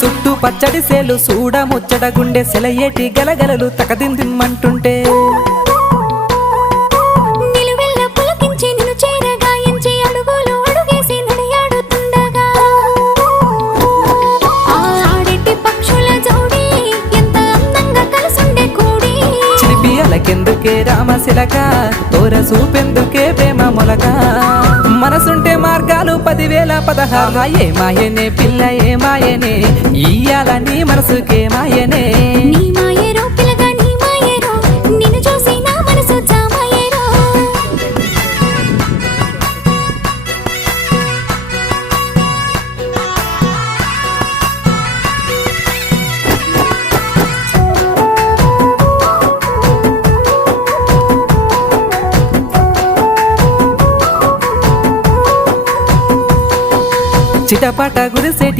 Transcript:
చుట్టూ పచ్చడి సేలు చూడ ముచ్చట గుండె సెలయేటి గలగలలు తకదిందిమ్మంటుంటే నిలువెల్ల పులకించి నిన్ను చేరగాయించి అడుగులు అడుగేసి నడియాడుతుండగా ఆడెట్టి పక్షుల జోడి ఎంత అందంగా కలుసుండే కూడి చిలిపి అలకెందుకే రామశిలక తోర చూపెందుకే ప్రేమ మొలక మనసుంటే మార్గాలు 10,016 ఏ మాయనే పిల్ల ఏ మాయనే ఇయ్యాల నీ మనసుకే మాయనే నీ మాయేరో పిల్లగా నీ మాయేరో నిన్ను చూసి నా మనసు జామాయేరో చిటపట గురిసేటి